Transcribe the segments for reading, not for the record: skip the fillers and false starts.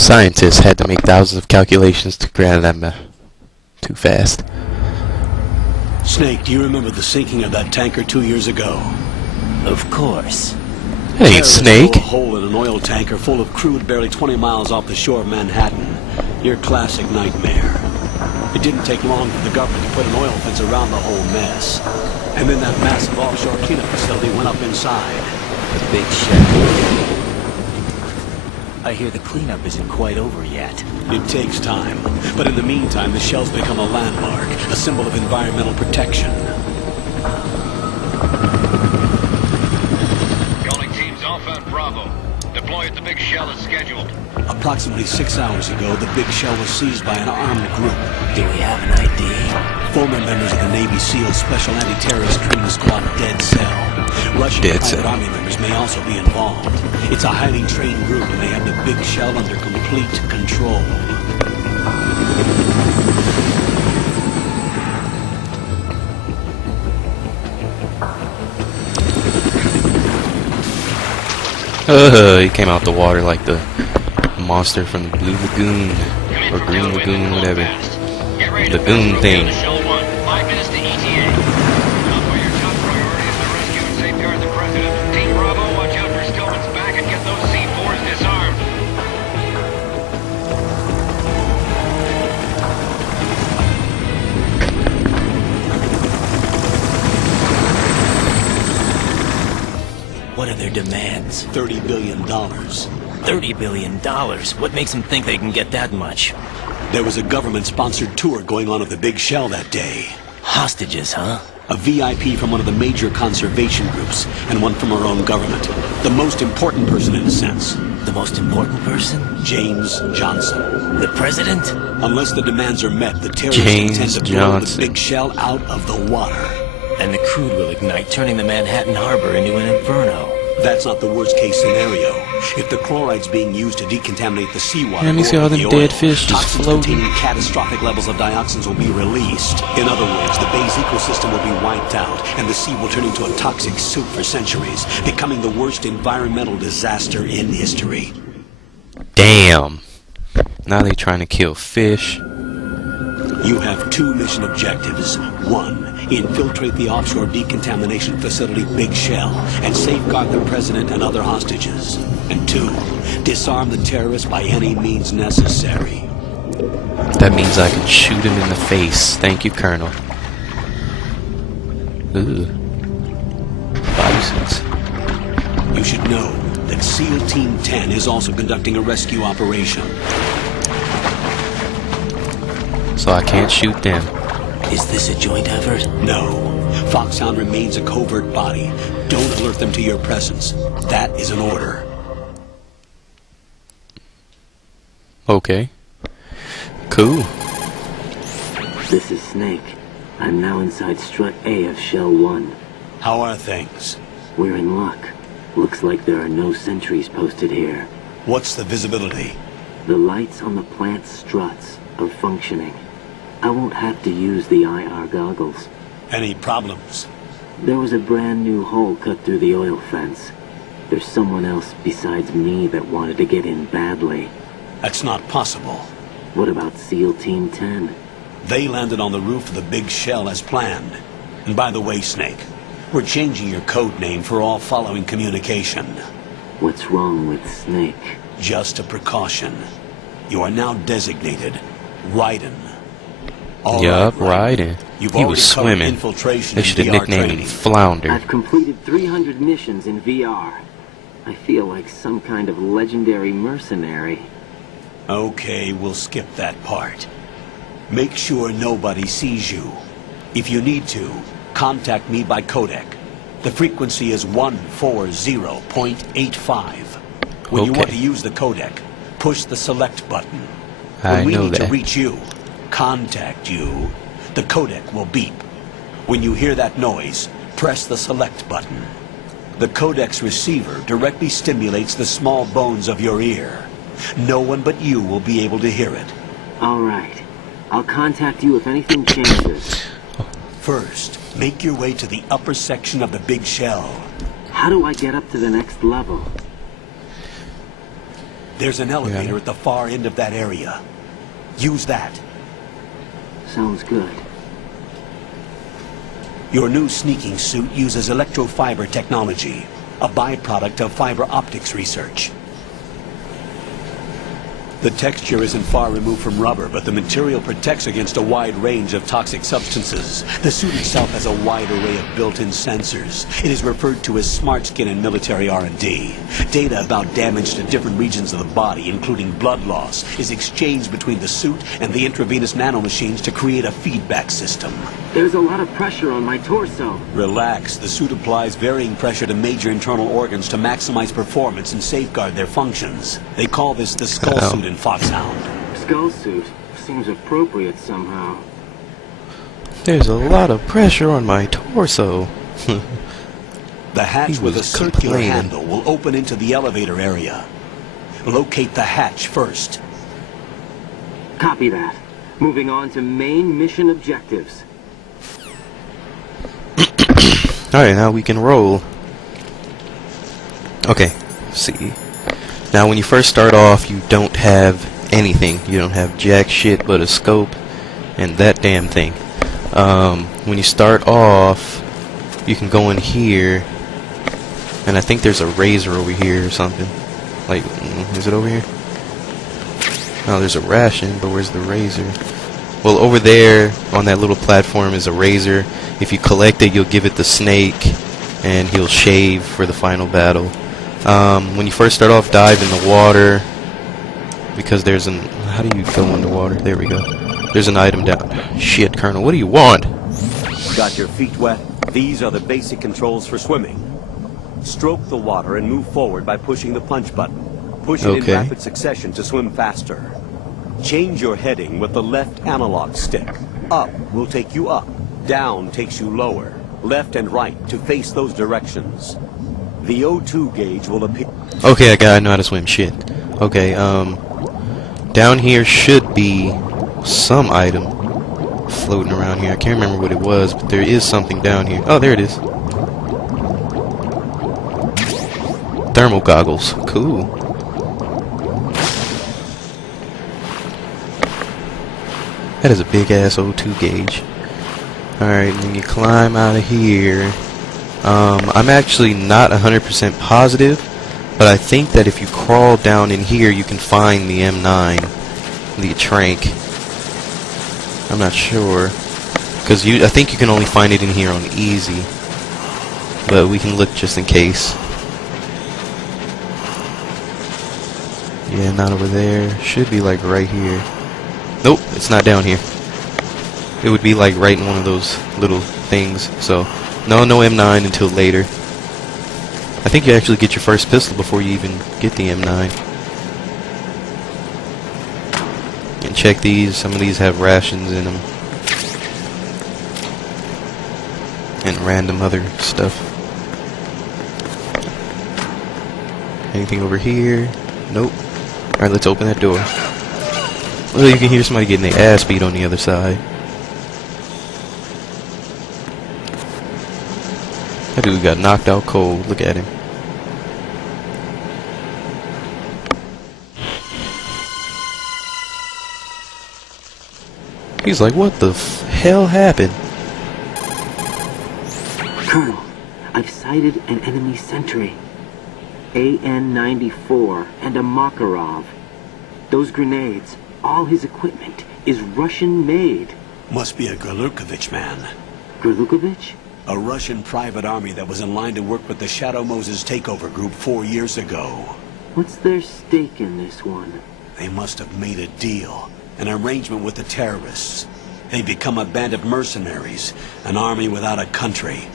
Scientists had to make thousands of calculations to grant them too fast. Snake, do you remember the sinking of that tanker 2 years ago? Of course. It ain't Snake. A hole in an oil tanker full of crude barely 20 miles off the shore of Manhattan. Your classic nightmare. It didn't take long for the government to put an oil fence around the whole mess. And then that massive offshore cleanup facility went up inside. The big shell. I hear the cleanup isn't quite over yet. It takes time. But in the meantime, the shell's become a landmark, a symbol of environmental protection. Calling teams Alpha and Bravo. Deploy at the big shell as scheduled. Approximately 6 hours ago, the big shell was seized by an armed group. Do we have an ID? Former members of the Navy SEAL Special Anti-Terrorist Training Squad Dead Cell. Russian private army members may also be involved. It's a highly trained group and they have the big shell under complete control. He came out the water like the monster from the Blue Lagoon or Green Lagoon, whatever. Lagoon thing. 5 minutes to ETA. Now, your top priority is to rescue and safeguard the president. Team Bravo, watch out for Stillman's back and get those C4s disarmed. What are their demands? $30 billion. $30 billion? What makes them think they can get that much? There was a government-sponsored tour going on of the big shell that day. Hostages, huh? A VIP from one of the major conservation groups, and one from our own government. The most important person in a sense. The most important person? James Johnson. The president? Unless the demands are met, the terrorists intend to blow the big shell out of the water. And the crude will ignite, turning the Manhattan Harbor into an inferno. That's not the worst-case scenario. If the chloride's being used to decontaminate the seawater, let me see all them dead fish just floating. Containing catastrophic levels of dioxins will be released. In other words, the bay's ecosystem will be wiped out, and the sea will turn into a toxic soup for centuries, becoming the worst environmental disaster in history. Damn. Now they trying to kill fish. You have 2 mission objectives. 1, infiltrate the offshore decontamination facility Big Shell and safeguard the president and other hostages. And 2, disarm the terrorists by any means necessary. That means I can shoot him in the face. Thank you, Colonel. Ooh. Bodysuits. You should know that SEAL Team 10 is also conducting a rescue operation. So I can't shoot them. Is this a joint effort? No. Foxhound remains a covert body. Don't alert them to your presence. That is an order. Okay. Cool. This is Snake. I'm now inside Strut A of Shell 1. How are things? We're in luck. Looks like there are no sentries posted here. What's the visibility? The lights on the plant struts are functioning. I won't have to use the IR goggles. Any problems? There was a brand new hole cut through the oil fence. There's someone else besides me that wanted to get in badly. That's not possible. What about SEAL Team 10? They landed on the roof of the Big Shell as planned. And by the way, Snake, we're changing your code name for all following communication. What's wrong with Snake? Just a precaution. You are now designated Raiden. Yup, Raiden. He was swimming. They should have nicknamed him Flounder. I've completed 300 missions in VR. I feel like some kind of legendary mercenary. Okay, we'll skip that part. Make sure nobody sees you. If you need to, contact me by codec. The frequency is 140.85. When you want to use the codec, push the select button. When we need to reach you, contact you, the codec will beep. When you hear that noise, press the select button. The codec's receiver directly stimulates the small bones of your ear. No one but you will be able to hear it. All right. I'll contact you if anything changes. First, make your way to the upper section of the Big Shell. How do I get up to the next level? There's an elevator at the far end of that area. Use that. Sounds good. Your new sneaking suit uses electrofiber technology, a byproduct of fiber optics research. The texture isn't far removed from rubber, but the material protects against a wide range of toxic substances. The suit itself has a wide array of built-in sensors. It is referred to as smart skin in military R&D. Data about damage to different regions of the body, including blood loss, is exchanged between the suit and the intravenous nanomachines to create a feedback system. There's a lot of pressure on my torso. Relax. The suit applies varying pressure to major internal organs to maximize performance and safeguard their functions. They call this the skull suit in Foxhound. Skull suit seems appropriate somehow. There's a lot of pressure on my torso. The hatch with a circular handle will open into the elevator area. Locate the hatch first. Copy that. Moving on to main mission objectives. Alright, now we can roll. Okay, let's see. Now when you first start off, you don't have anything. You don't have jack shit but a scope and that damn thing. When you start off, you can go in here, and I think there's a razor over here or something. Like, is it over here? No, there's a ration, but where's the razor? Well, over there on that little platform is a razor. If you collect it, you'll give it the snake, and he'll shave for the final battle. When you first start off, dive in the water, because there's an... How do you go underwater? There we go. There's an item down... Shit, Colonel, what do you want? Got your feet wet? These are the basic controls for swimming. Stroke the water and move forward by pushing the punch button. Push it in rapid succession to swim faster. Change your heading with the left analog stick. Up will take you up. Down takes you lower. Left and right to face those directions. The O2 gauge will appear... Okay, I know how to swim. Shit. Okay, down here should be some item floating around here. I can't remember what it was, but there is something down here. Oh, there it is. Thermal goggles. Cool. That is a big-ass O2 gauge. Alright, when you climb out of here... I'm actually not 100% positive, but I think that if you crawl down in here, you can find the M9, the trank. I'm not sure, because I think you can only find it in here on easy, but we can look just in case. Yeah, not over there. Should be like right here. Nope, it's not down here. It would be like right in one of those little things. So, no M9 until later. I think you actually get your first pistol before you even get the M9. And check these. Some of these have rations in them. And random other stuff. Anything over here? Nope. Alright, let's open that door. Well, you can hear somebody getting their ass beat on the other side. That dude got knocked out cold. Look at him. He's like, what the hell happened? Colonel, I've sighted an enemy sentry. AN-94 and a Makarov. Those grenades, all his equipment, is Russian-made. Must be a Gorlukovich man. Gorlukovich? A Russian private army that was in line to work with the Shadow Moses takeover group 4 years ago. What's their stake in this one? They must have made a deal, an arrangement with the terrorists. They become a band of mercenaries, an army without a country.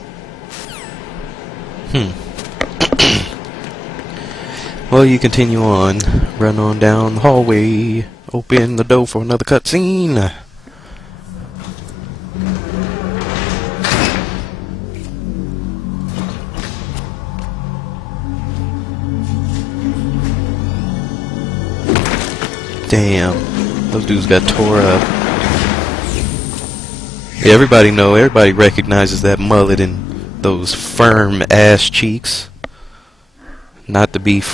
Well, you continue on. Run on down the hallway. Open the door for another cutscene. Damn, those dudes got tore up. Yeah, everybody recognizes that mullet and those firm ass cheeks. Not to be